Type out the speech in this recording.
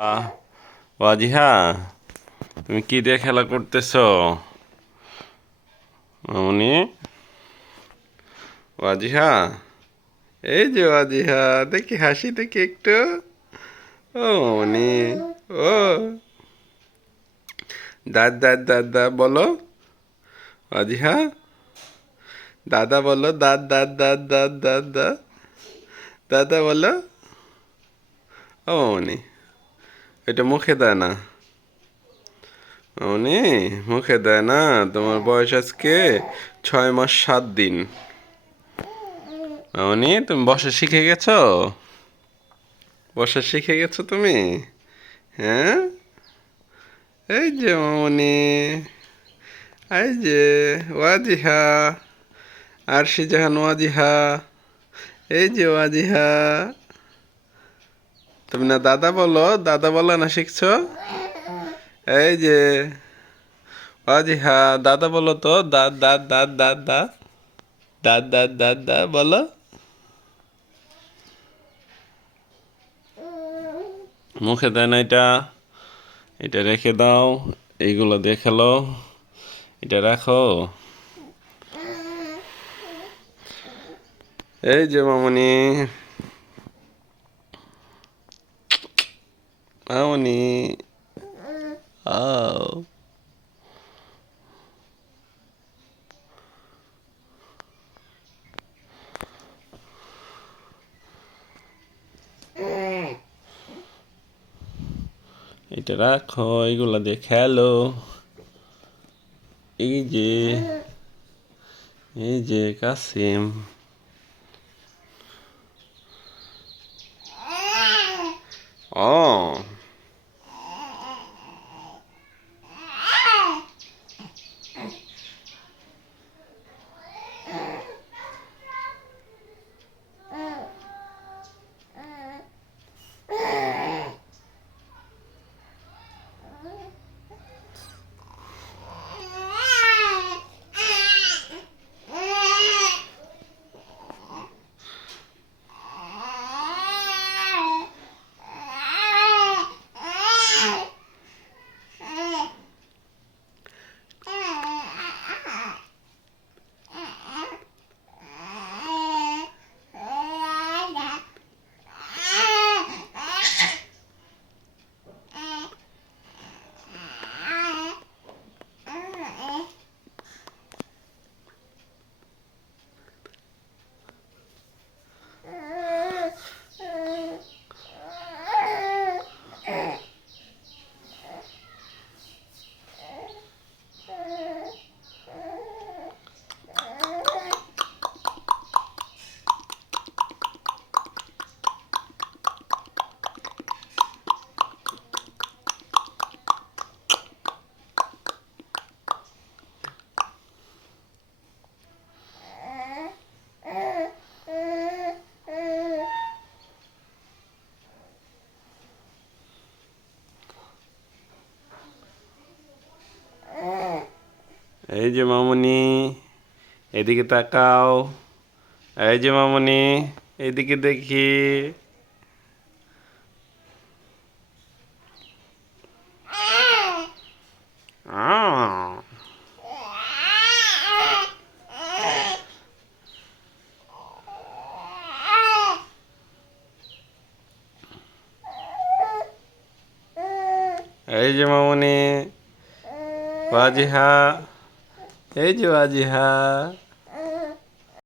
ওয়াজিহা, তুমি কি দিয়ে খেলা করতেছো? মামুনি, ওয়াজিহা, এই যে ওয়াজিহা, দেখি হাসি দেখি একটু। ও মামুনি, ও দাদা বলো। ওয়াজিহা, দাদা বলো, দাদা দাদা বলো। ও মামুনি, এটা মুখে দেয় না। মামুনি, মুখে দেয় না। তোমার বয়স আজকে 6 মাস 7 দিন। মামুনি, তুমি বসা শিখে গেছো? বসা শিখে গেছো তুমি? হ্যাঁ, এই যে মামুনি, এই যে ওয়াজিহা, আরশি জাহান ওয়াজিহা, এই যে ওয়াজিহা। তুমি না দাদা বলো না শিখছো? এই যে ওয়াজিহা, দাদা বলো তো, দা বলো। মুখে দেয় না এটা। এটা রেখে দাও। এইগুলো দিয়ে খেলো। এটা রাখো। এই যে মামুনি, মামুনি, আও। এটা রাখো, এইগুলা দিয়ে খেলো। এই যে, এই যে কাসিম। ও, এই যে মামুনি, এদিকে তাকাও। এই যে মামুনি, এদিকে দেখি। আহ, এই যে মামুনি, ওয়াজিহা, এই যে ওয়াজিহা।